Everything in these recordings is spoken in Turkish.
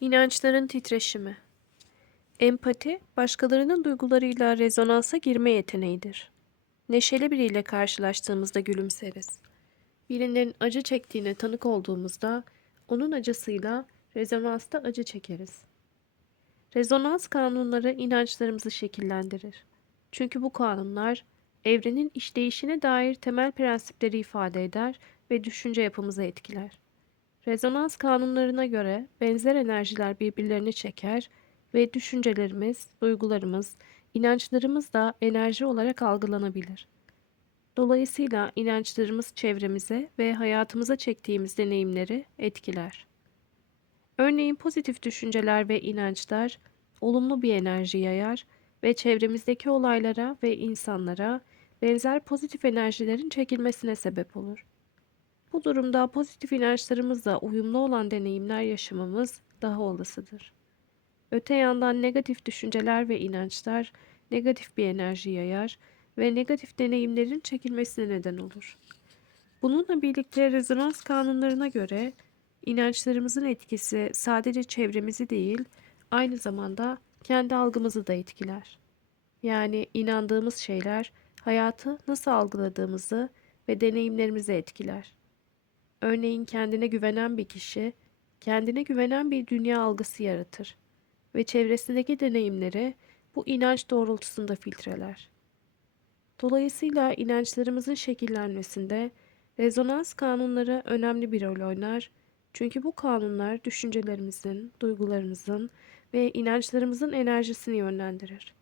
İnançların titreşimi. Empati, başkalarının duygularıyla rezonansa girme yeteneğidir. Neşeli biriyle karşılaştığımızda gülümseriz. Birinin acı çektiğine tanık olduğumuzda onun acısıyla rezonansta acı çekeriz. Rezonans kanunları inançlarımızı şekillendirir. Çünkü bu kanunlar evrenin işleyişine dair temel prensipleri ifade eder ve düşünce yapımızı etkiler. Rezonans kanunlarına göre benzer enerjiler birbirlerini çeker ve düşüncelerimiz, duygularımız, inançlarımız da enerji olarak algılanabilir. Dolayısıyla inançlarımız çevremize ve hayatımıza çektiğimiz deneyimleri etkiler. Örneğin pozitif düşünceler ve inançlar olumlu bir enerji yayar ve çevremizdeki olaylara ve insanlara benzer pozitif enerjilerin çekilmesine sebep olur. Bu durumda pozitif inançlarımızla uyumlu olan deneyimler yaşamamız daha olasıdır. Öte yandan negatif düşünceler ve inançlar negatif bir enerji yayar ve negatif deneyimlerin çekilmesine neden olur. Bununla birlikte rezonans kanunlarına göre inançlarımızın etkisi sadece çevremizi değil, aynı zamanda kendi algımızı da etkiler. Yani inandığımız şeyler hayatı nasıl algıladığımızı ve deneyimlerimizi etkiler. Örneğin kendine güvenen bir kişi, kendine güvenen bir dünya algısı yaratır ve çevresindeki deneyimleri bu inanç doğrultusunda filtreler. Dolayısıyla inançlarımızın şekillenmesinde rezonans kanunları önemli bir rol oynar. Çünkü bu kanunlar düşüncelerimizin, duygularımızın ve inançlarımızın enerjisini yönlendirir.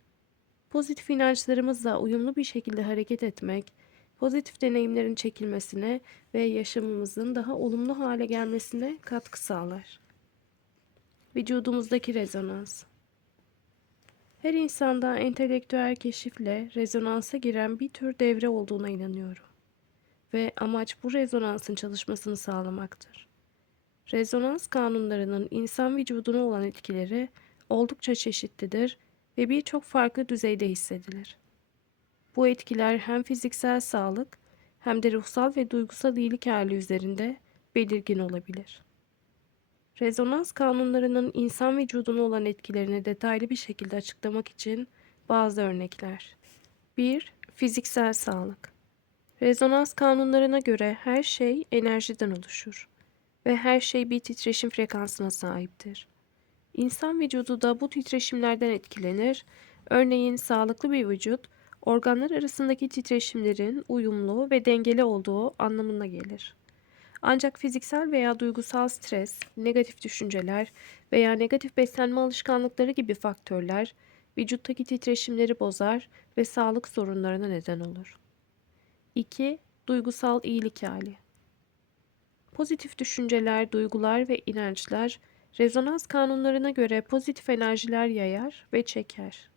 Pozitif inançlarımızla uyumlu bir şekilde hareket etmek, pozitif deneyimlerin çekilmesine ve yaşamımızın daha olumlu hale gelmesine katkı sağlar. Vücudumuzdaki rezonans Her insanda entelektüel keşifle rezonansa giren bir tür devre olduğuna inanıyorum. Ve amaç bu rezonansın çalışmasını sağlamaktır. Rezonans kanunlarının insan vücuduna olan etkileri oldukça çeşitlidir ve birçok farklı düzeyde hissedilir. Bu etkiler hem fiziksel sağlık hem de ruhsal ve duygusal iyilik hali üzerinde belirgin olabilir. Rezonans kanunlarının insan vücuduna olan etkilerini detaylı bir şekilde açıklamak için bazı örnekler. 1. Fiziksel sağlık. Rezonans kanunlarına göre her şey enerjiden oluşur ve her şey bir titreşim frekansına sahiptir. İnsan vücudu da bu titreşimlerden etkilenir. Örneğin sağlıklı bir vücut organlar arasındaki titreşimlerin uyumlu ve dengeli olduğu anlamına gelir. Ancak fiziksel veya duygusal stres, negatif düşünceler veya negatif beslenme alışkanlıkları gibi faktörler vücuttaki titreşimleri bozar ve sağlık sorunlarına neden olur. 2. Duygusal iyilik hali. Pozitif düşünceler, duygular ve inançlar rezonans kanunlarına göre pozitif enerjiler yayar ve çeker.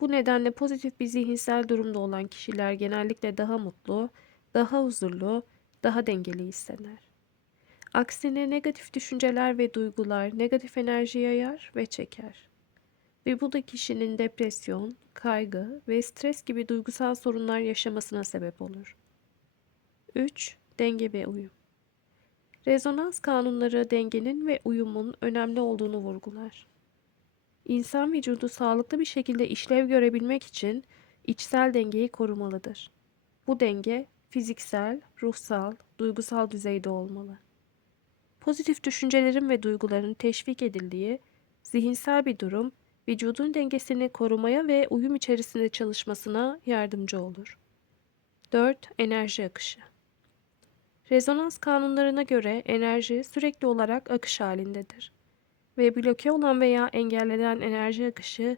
Bu nedenle pozitif bir zihinsel durumda olan kişiler genellikle daha mutlu, daha huzurlu, daha dengeli hisseder. Aksine negatif düşünceler ve duygular negatif enerji yayar ve çeker. Ve bu da kişinin depresyon, kaygı ve stres gibi duygusal sorunlar yaşamasına sebep olur. 3. Denge ve uyum. Rezonans kanunları dengenin ve uyumun önemli olduğunu vurgular. İnsan vücudu sağlıklı bir şekilde işlev görebilmek için içsel dengeyi korumalıdır. Bu denge fiziksel, ruhsal, duygusal düzeyde olmalı. Pozitif düşüncelerin ve duyguların teşvik edildiği zihinsel bir durum vücudun dengesini korumaya ve uyum içerisinde çalışmasına yardımcı olur. 4. Enerji akışı. Rezonans kanunlarına göre enerji sürekli olarak akış halindedir ve bloke olan veya engellenen enerji akışı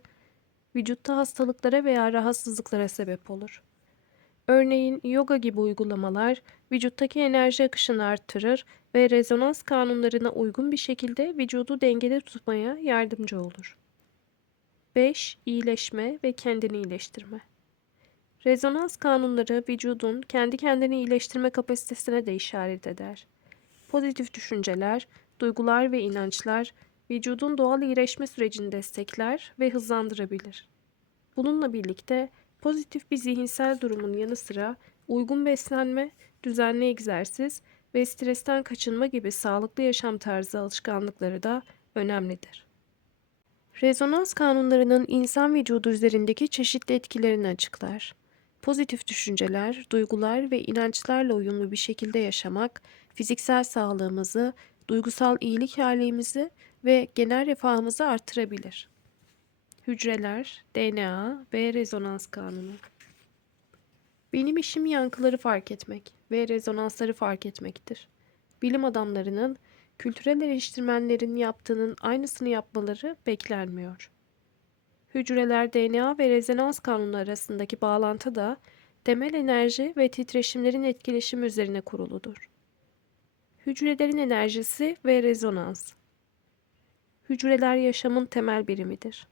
vücutta hastalıklara veya rahatsızlıklara sebep olur. Örneğin yoga gibi uygulamalar vücuttaki enerji akışını arttırır ve rezonans kanunlarına uygun bir şekilde vücudu dengede tutmaya yardımcı olur. 5. İyileşme ve kendini iyileştirme. Rezonans kanunları vücudun kendi kendini iyileştirme kapasitesine de işaret eder. Pozitif düşünceler, duygular ve inançlar vücudun doğal iyileşme sürecini destekler ve hızlandırabilir. Bununla birlikte pozitif bir zihinsel durumun yanı sıra uygun beslenme, düzenli egzersiz ve stresten kaçınma gibi sağlıklı yaşam tarzı alışkanlıkları da önemlidir. Rezonans kanunlarının insan vücudu üzerindeki çeşitli etkilerini açıklar. Pozitif düşünceler, duygular ve inançlarla uyumlu bir şekilde yaşamak, fiziksel sağlığımızı, duygusal iyilik halimizi ve genel refahımızı artırabilir. Hücreler, DNA ve rezonans kanunu. Benim işim yankıları fark etmek ve rezonansları fark etmektir. Bilim adamlarının kültürel eleştirmenlerin yaptığının aynısını yapmaları beklenmiyor. Hücreler DNA ve rezonans kanunu arasındaki bağlantı da temel enerji ve titreşimlerin etkileşimi üzerine kuruludur. Hücrelerin enerjisi ve rezonans. Hücreler yaşamın temel birimidir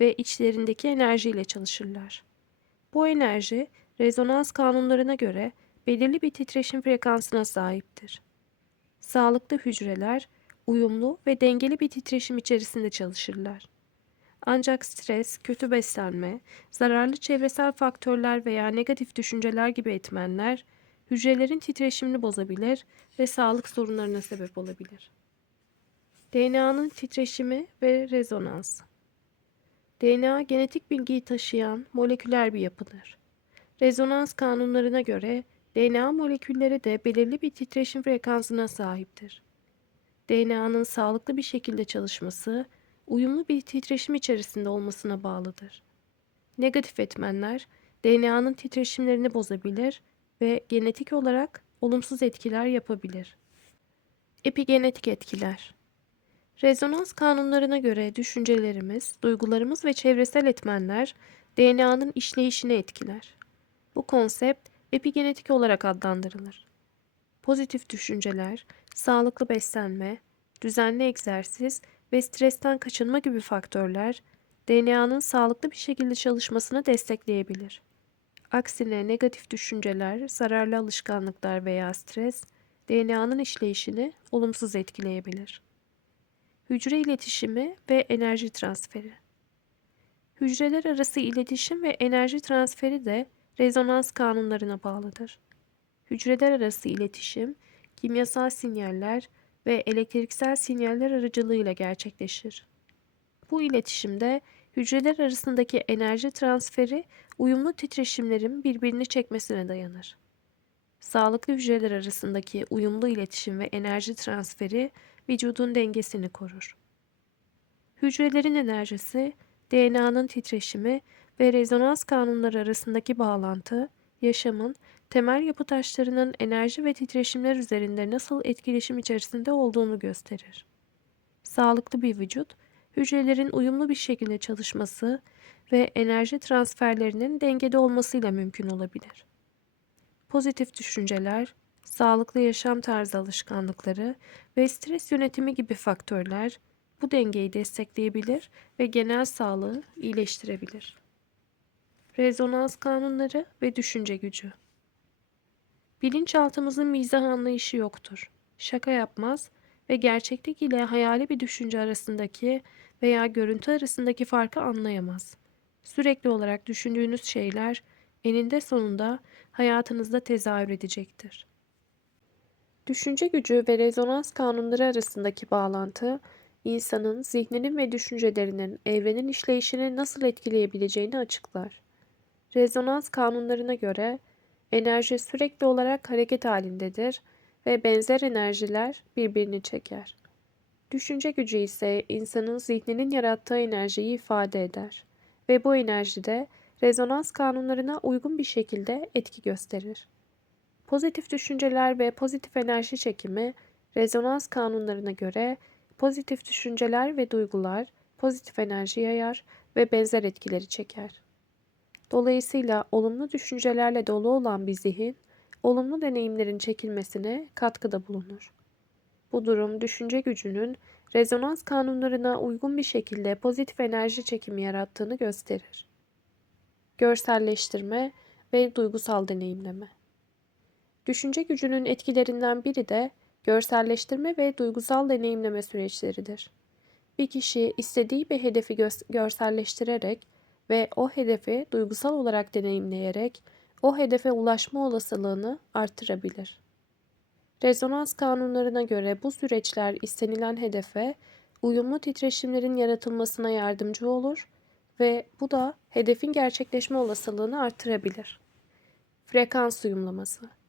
ve içlerindeki enerjiyle çalışırlar. Bu enerji rezonans kanunlarına göre belirli bir titreşim frekansına sahiptir. Sağlıklı hücreler uyumlu ve dengeli bir titreşim içerisinde çalışırlar. Ancak stres, kötü beslenme, zararlı çevresel faktörler veya negatif düşünceler gibi etmenler hücrelerin titreşimini bozabilir ve sağlık sorunlarına sebep olabilir. DNA'nın titreşimi ve rezonans DNA genetik bilgiyi taşıyan moleküler bir yapıdır. Rezonans kanunlarına göre DNA molekülleri de belirli bir titreşim frekansına sahiptir. DNA'nın sağlıklı bir şekilde çalışması, uyumlu bir titreşim içerisinde olmasına bağlıdır. Negatif etmenler DNA'nın titreşimlerini bozabilir ve genetik olarak olumsuz etkiler yapabilir. Epigenetik etkiler Rezonans kanunlarına göre düşüncelerimiz, duygularımız ve çevresel etmenler DNA'nın işleyişini etkiler. Bu konsept epigenetik olarak adlandırılır. Pozitif düşünceler, sağlıklı beslenme, düzenli egzersiz ve stresten kaçınma gibi faktörler DNA'nın sağlıklı bir şekilde çalışmasını destekleyebilir. Aksine negatif düşünceler, zararlı alışkanlıklar veya stres DNA'nın işleyişini olumsuz etkileyebilir. Hücre iletişimi ve enerji transferi. Hücreler arası iletişim ve enerji transferi de rezonans kanunlarına bağlıdır. Hücreler arası iletişim, kimyasal sinyaller ve elektriksel sinyaller aracılığıyla gerçekleşir. Bu iletişimde hücreler arasındaki enerji transferi uyumlu titreşimlerin birbirini çekmesine dayanır. Sağlıklı hücreler arasındaki uyumlu iletişim ve enerji transferi vücudun dengesini korur. Hücrelerin enerjisi, DNA'nın titreşimi ve rezonans kanunları arasındaki bağlantı, yaşamın temel yapı taşlarının enerji ve titreşimler üzerinde nasıl etkileşim içerisinde olduğunu gösterir. Sağlıklı bir vücut, hücrelerin uyumlu bir şekilde çalışması ve enerji transferlerinin dengede olmasıyla mümkün olabilir. Pozitif düşünceler, sağlıklı yaşam tarzı alışkanlıkları ve stres yönetimi gibi faktörler bu dengeyi destekleyebilir ve genel sağlığı iyileştirebilir. Rezonans kanunları ve düşünce gücü. Bilinçaltımızın mizah anlayışı yoktur. Şaka yapmaz ve gerçeklik ile hayali bir düşünce arasındaki veya görüntü arasındaki farkı anlayamaz. Sürekli olarak düşündüğünüz şeyler eninde sonunda hayatınızda tezahür edecektir. Düşünce gücü ve rezonans kanunları arasındaki bağlantı, insanın zihninin ve düşüncelerinin evrenin işleyişini nasıl etkileyebileceğini açıklar. Rezonans kanunlarına göre enerji sürekli olarak hareket halindedir ve benzer enerjiler birbirini çeker. Düşünce gücü ise insanın zihninin yarattığı enerjiyi ifade eder ve bu enerji de rezonans kanunlarına uygun bir şekilde etki gösterir. Pozitif düşünceler ve pozitif enerji çekimi rezonans kanunlarına göre pozitif düşünceler ve duygular pozitif enerji yayar ve benzer etkileri çeker. Dolayısıyla olumlu düşüncelerle dolu olan bir zihin, olumlu deneyimlerin çekilmesine katkıda bulunur. Bu durum düşünce gücünün rezonans kanunlarına uygun bir şekilde pozitif enerji çekimi yarattığını gösterir. Görselleştirme ve duygusal deneyimleme. Düşünce gücünün etkilerinden biri de görselleştirme ve duygusal deneyimleme süreçleridir. Bir kişi istediği bir hedefi görselleştirerek ve o hedefi duygusal olarak deneyimleyerek o hedefe ulaşma olasılığını artırabilir. Rezonans kanunlarına göre bu süreçler istenilen hedefe uyumlu titreşimlerin yaratılmasına yardımcı olur ve bu da hedefin gerçekleşme olasılığını artırabilir. Frekans uyumlaması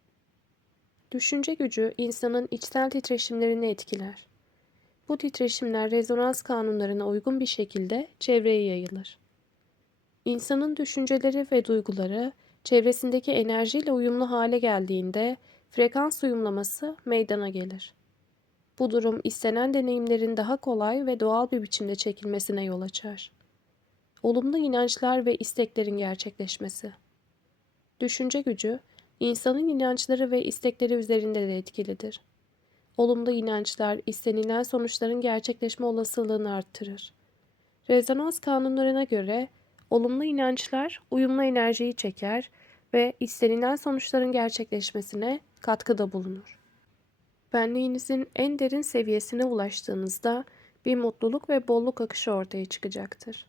Düşünce gücü insanın içsel titreşimlerini etkiler. Bu titreşimler rezonans kanunlarına uygun bir şekilde çevreye yayılır. İnsanın düşünceleri ve duyguları çevresindeki enerjiyle uyumlu hale geldiğinde frekans uyumlaması meydana gelir. Bu durum istenen deneyimlerin daha kolay ve doğal bir biçimde çekilmesine yol açar. Olumlu inançlar ve isteklerin gerçekleşmesi. Düşünce gücü, insanın inançları ve istekleri üzerinde de etkilidir. Olumlu inançlar istenilen sonuçların gerçekleşme olasılığını arttırır. Rezonans kanunlarına göre olumlu inançlar uyumlu enerjiyi çeker ve istenilen sonuçların gerçekleşmesine katkıda bulunur. Benliğinizin en derin seviyesine ulaştığınızda bir mutluluk ve bolluk akışı ortaya çıkacaktır.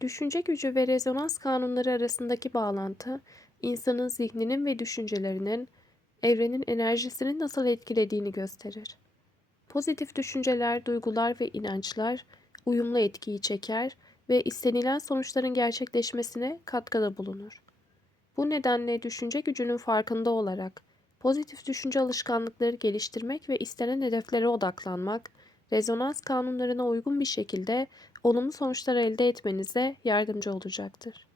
Düşünce gücü ve rezonans kanunları arasındaki bağlantı, insanın zihninin ve düşüncelerinin evrenin enerjisini nasıl etkilediğini gösterir. Pozitif düşünceler, duygular ve inançlar uyumlu etkiyi çeker ve istenilen sonuçların gerçekleşmesine katkıda bulunur. Bu nedenle düşünce gücünün farkında olarak pozitif düşünce alışkanlıkları geliştirmek ve istenen hedeflere odaklanmak, rezonans kanunlarına uygun bir şekilde olumlu sonuçlar elde etmenize yardımcı olacaktır.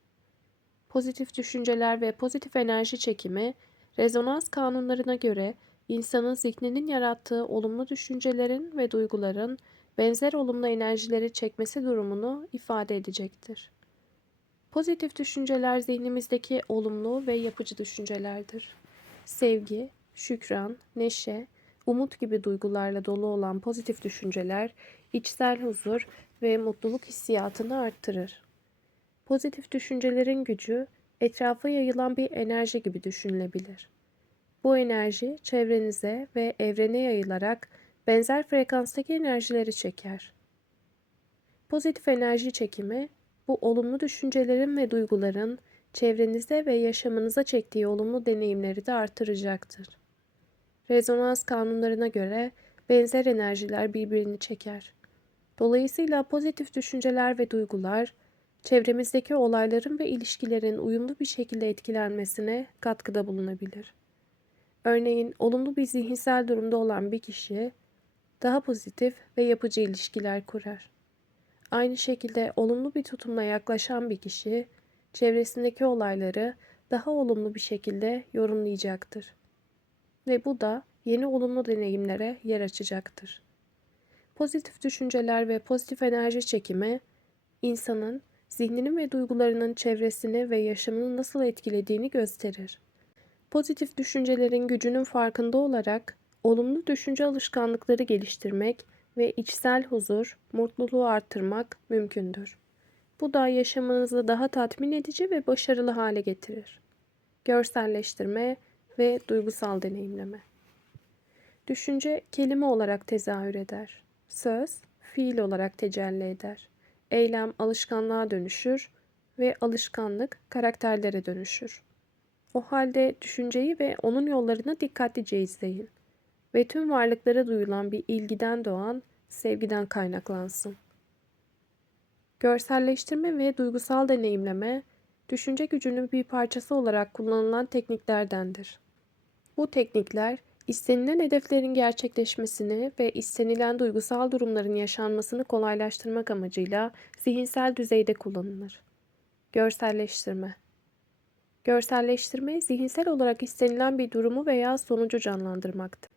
Pozitif düşünceler ve pozitif enerji çekimi, rezonans kanunlarına göre insanın zihninin yarattığı olumlu düşüncelerin ve duyguların benzer olumlu enerjileri çekmesi durumunu ifade edecektir. Pozitif düşünceler zihnimizdeki olumlu ve yapıcı düşüncelerdir. Sevgi, şükran, neşe, umut gibi duygularla dolu olan pozitif düşünceler içsel huzur ve mutluluk hissiyatını arttırır. Pozitif düşüncelerin gücü etrafa yayılan bir enerji gibi düşünülebilir. Bu enerji çevrenize ve evrene yayılarak benzer frekanstaki enerjileri çeker. Pozitif enerji çekimi bu olumlu düşüncelerin ve duyguların çevrenize ve yaşamınıza çektiği olumlu deneyimleri de artıracaktır. Rezonans kanunlarına göre benzer enerjiler birbirini çeker. Dolayısıyla pozitif düşünceler ve duygular çevremizdeki olayların ve ilişkilerin uyumlu bir şekilde etkilenmesine katkıda bulunabilir. Örneğin olumlu bir zihinsel durumda olan bir kişi daha pozitif ve yapıcı ilişkiler kurar. Aynı şekilde olumlu bir tutumla yaklaşan bir kişi çevresindeki olayları daha olumlu bir şekilde yorumlayacaktır. Ve bu da yeni olumlu deneyimlere yer açacaktır. Pozitif düşünceler ve pozitif enerji çekimi insanın zihninin ve duygularının çevresini ve yaşamını nasıl etkilediğini gösterir. Pozitif düşüncelerin gücünün farkında olarak olumlu düşünce alışkanlıkları geliştirmek ve içsel huzur, mutluluğu arttırmak mümkündür. Bu da yaşamınızı daha tatmin edici ve başarılı hale getirir. Görselleştirme ve duygusal deneyimleme. Düşünce kelime olarak tezahür eder. Söz, fiil olarak tecelli eder. Eylem alışkanlığa dönüşür ve alışkanlık karakterlere dönüşür. O halde düşünceyi ve onun yollarını dikkatlice izleyin ve tüm varlıklara duyulan bir ilgiden doğan sevgiden kaynaklansın. Görselleştirme ve duygusal deneyimleme, düşünce gücünün bir parçası olarak kullanılan tekniklerdendir. Bu teknikler, istenilen hedeflerin gerçekleşmesini ve istenilen duygusal durumların yaşanmasını kolaylaştırmak amacıyla zihinsel düzeyde kullanılır. Görselleştirme Görselleştirme, zihinsel olarak istenilen bir durumu veya sonucu canlandırmaktır.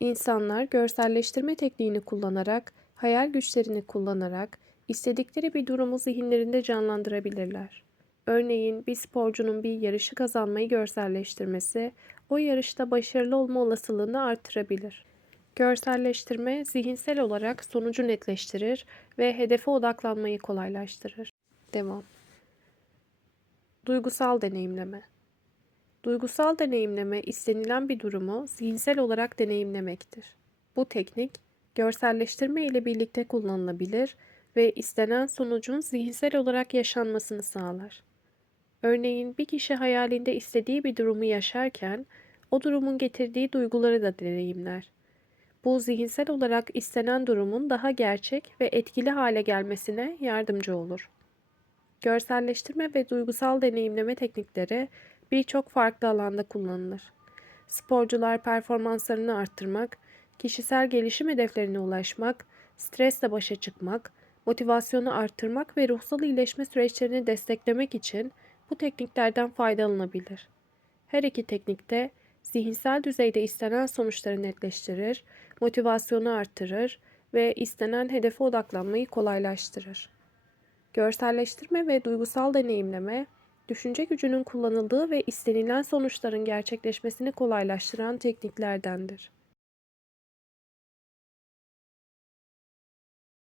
İnsanlar görselleştirme tekniğini kullanarak, hayal güçlerini kullanarak istedikleri bir durumu zihinlerinde canlandırabilirler. Örneğin bir sporcunun bir yarışı kazanmayı görselleştirmesi, o yarışta başarılı olma olasılığını artırabilir. Görselleştirme zihinsel olarak sonucu netleştirir ve hedefe odaklanmayı kolaylaştırır. Devam. Duygusal deneyimleme. Duygusal deneyimleme istenilen bir durumu zihinsel olarak deneyimlemektir. Bu teknik görselleştirme ile birlikte kullanılabilir ve istenen sonucun zihinsel olarak yaşanmasını sağlar. Örneğin bir kişi hayalinde istediği bir durumu yaşarken o durumun getirdiği duyguları da deneyimler. Bu zihinsel olarak istenen durumun daha gerçek ve etkili hale gelmesine yardımcı olur. Görselleştirme ve duygusal deneyimleme teknikleri birçok farklı alanda kullanılır. Sporcular performanslarını arttırmak, kişisel gelişim hedeflerine ulaşmak, stresle başa çıkmak, motivasyonu arttırmak ve ruhsal iyileşme süreçlerini desteklemek için bu tekniklerden faydalanabilir. Her iki teknikte zihinsel düzeyde istenen sonuçları netleştirir, motivasyonu arttırır ve istenen hedefe odaklanmayı kolaylaştırır. Görselleştirme ve duygusal deneyimleme, düşünce gücünün kullanıldığı ve istenilen sonuçların gerçekleşmesini kolaylaştıran tekniklerdendir.